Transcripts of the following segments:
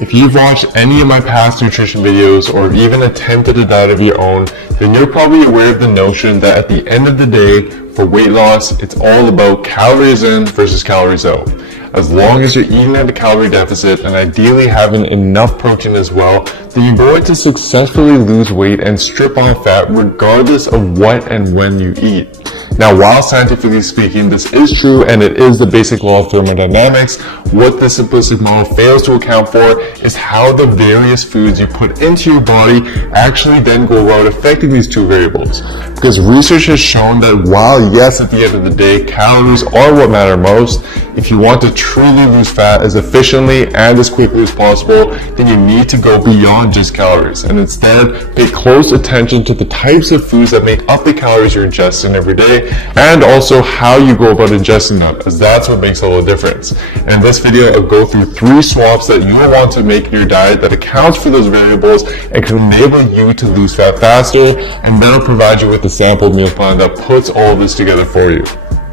If you've watched any of my past nutrition videos or even attempted a diet of your own, then you're probably aware of the notion that at the end of the day, for weight loss, it's all about calories in versus calories out. As long as you're eating at a calorie deficit and ideally having enough protein as well, then you're going to successfully lose weight and strip on fat regardless of what and when you eat. Now, while scientifically speaking, this is true and it is the basic law of thermodynamics, what the simplistic model fails to account for is how the various foods you put into your body actually then go about affecting these two variables. Because research has shown that while yes, at the end of the day, calories are what matter most, if you want to truly lose fat as efficiently and as quickly as possible, then you need to go beyond just calories and instead pay close attention to the types of foods that make up the calories you're ingesting every day and also how you go about ingesting them, as that's what makes all the difference. And in this video, I'll go through 3 swaps that you will want to make in your diet that accounts for those variables and can enable you to lose fat faster, and then I'll provide you with a sample meal plan that puts all of this together for you.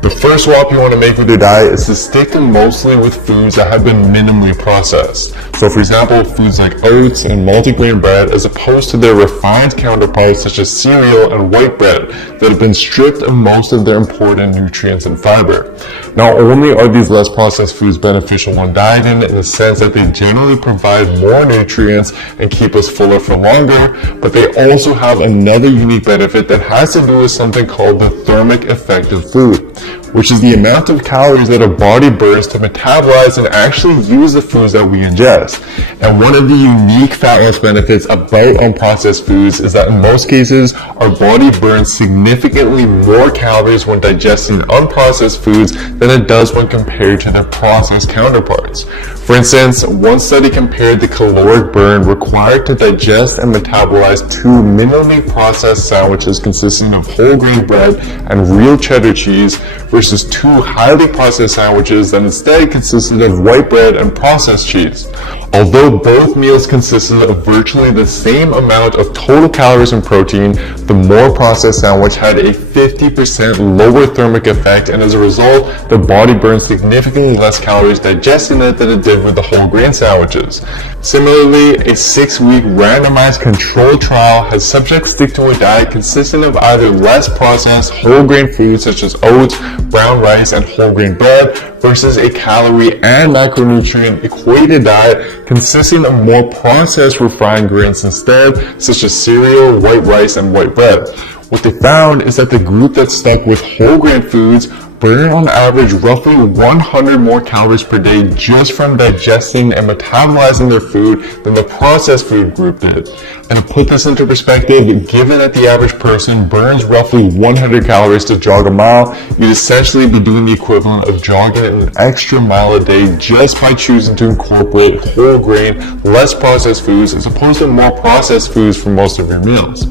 The first swap you want to make with your diet is to stick to mostly with foods that have been minimally processed. So for example, foods like oats and multigrain bread as opposed to their refined counterparts such as cereal and white bread that have been stripped of most of their important nutrients and fiber. Not only are these less processed foods beneficial when dieting in the sense that they generally provide more nutrients and keep us fuller for longer, but they also have another unique benefit that has to do with something called the thermic effect of food, which is the amount of calories that our body burns to metabolize and actually use the foods that we ingest. And one of the unique fat loss benefits about unprocessed foods is that in most cases, our body burns significantly more calories when digesting unprocessed foods than it does when compared to their processed counterparts. For instance, one study compared the caloric burn required to digest and metabolize 2 minimally processed sandwiches consisting of whole grain bread and real cheddar cheese versus 2 highly processed sandwiches that instead consisted of white bread and processed cheese. Although both meals consisted of virtually the same amount of total calories and protein, the more processed sandwich had a 50% lower thermic effect, and as a result, the body burned significantly less calories digesting it than it did with the whole grain sandwiches. Similarly, a 6-week randomized controlled trial had subjects stick to a diet consisting of either less processed whole grain foods such as oats, brown rice, and whole grain bread versus a calorie and macronutrient equated diet consisting of more processed refined grains instead, such as cereal, white rice, and white bread. What they found is that the group that stuck with whole grain foods burn on average roughly 100 more calories per day just from digesting and metabolizing their food than the processed food group did. And to put this into perspective, given that the average person burns roughly 100 calories to jog a mile, you'd essentially be doing the equivalent of jogging an extra mile a day just by choosing to incorporate whole grain, less processed foods as opposed to more processed foods for most of your meals.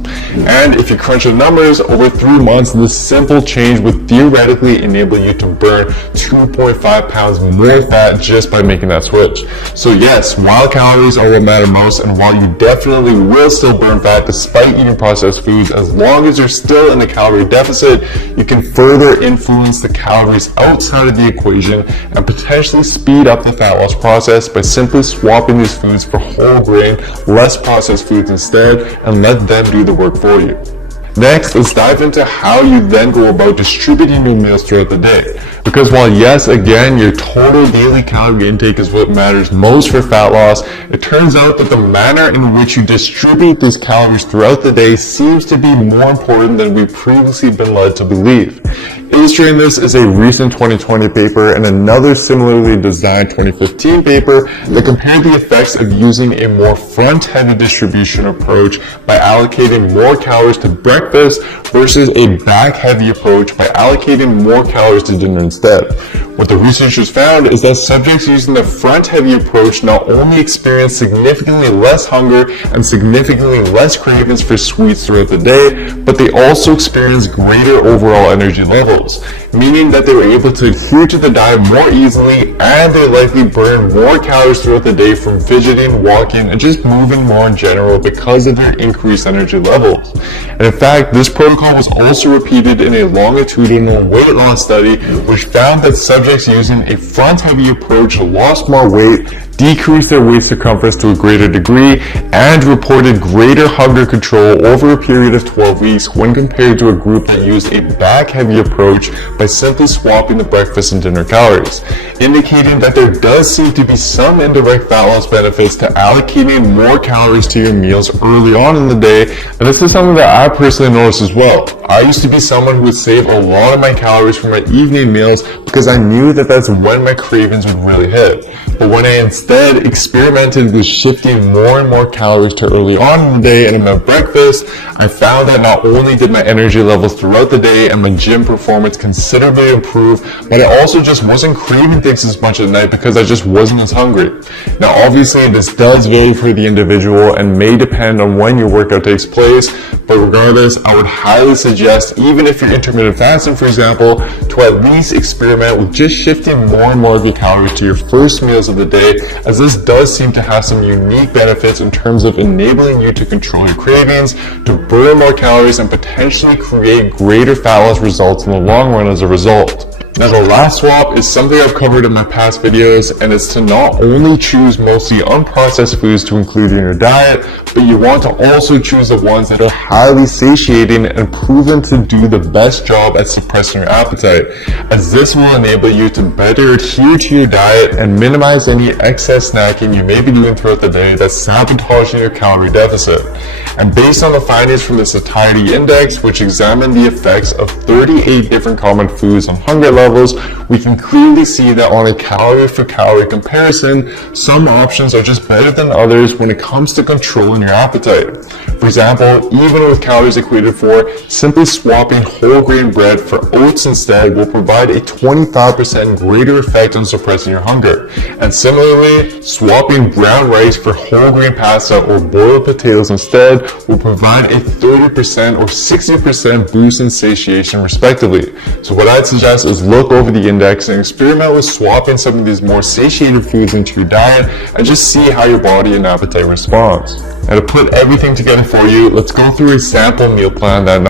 And if you crunch the numbers, over 3 months, this simple change would theoretically enable you to burn 2.5 pounds more fat just by making that switch. So yes, while calories are what matter most, and while you definitely will still burn fat despite eating processed foods, as long as you're still in a calorie deficit, you can further influence the calories outside of the equation and potentially speed up the fat loss process by simply swapping these foods for whole grain, less processed foods instead, and let them do the work for you. Next, let's dive into how you then go about distributing your meals throughout the day. Because while yes, again, your total daily calorie intake is what matters most for fat loss, it turns out that the manner in which you distribute these calories throughout the day seems to be more important than we've previously been led to believe. Illustrating this is a recent 2020 paper and another similarly designed 2015 paper that compared the effects of using a more front-heavy distribution approach by allocating more calories to breakfast versus a back-heavy approach by allocating more calories to dinner instead. What the researchers found is that subjects using the front-heavy approach not only experienced significantly less hunger and significantly less cravings for sweets throughout the day, but they also experienced greater overall energy levels, meaning that they were able to adhere to the diet more easily and they likely burned more calories throughout the day from fidgeting, walking, and just moving more in general because of their increased energy levels. And in fact, this protocol was also repeated in a longitudinal weight loss study, which found that subjects using a front-heavy approach lost more weight, decreased their waist circumference to a greater degree, and reported greater hunger control over a period of 12 weeks when compared to a group that used a back-heavy approach by simply swapping the breakfast and dinner calories, indicating that there does seem to be some indirect fat loss benefits to allocating more calories to your meals early on in the day, and this is something that I personally noticed as well. I used to be someone who would save a lot of my calories for my evening meals because I knew that that's when my cravings would really hit. But when I instead experimented with shifting more and more calories to early on in the day and in my breakfast, I found that not only did my energy levels throughout the day and my gym performance considerably improve, but I also just wasn't craving things as much at night because I just wasn't as hungry. Now obviously this does vary for the individual and may depend on when your workout takes place, but regardless, I would highly suggest, even if you're intermittent fasting for example, to at least experiment with just shifting more and more of your calories to your first meals of the day, as this does seem to have some unique benefits in terms of enabling you to control your cravings, to burn more calories, and potentially create greater fat loss results in the long run as a result. Now the last swap is something I've covered in my past videos, and it's to not only choose mostly unprocessed foods to include in your diet, but you want to also choose the ones that are highly satiating and proven to do the best job at suppressing your appetite, as this will enable you to better adhere to your diet and minimize any excess snacking you may be doing throughout the day that's sabotaging your calorie deficit. And based on the findings from the satiety index, which examined the effects of 38 different common foods on hunger levels, we can clearly see that on a calorie for calorie comparison, some options are just better than others when it comes to controlling your appetite. For example, even with calories equated for, simply swapping whole grain bread for oats instead will provide a 25% greater effect on suppressing your hunger. And similarly, swapping brown rice for whole grain pasta or boiled potatoes instead will provide a 30% or 60% boost in satiation respectively. So what I'd suggest is look over the index and experiment with swapping some of these more satiated foods into your diet and just see how your body and appetite responds. Now to put everything together for you, let's go through a sample meal plan that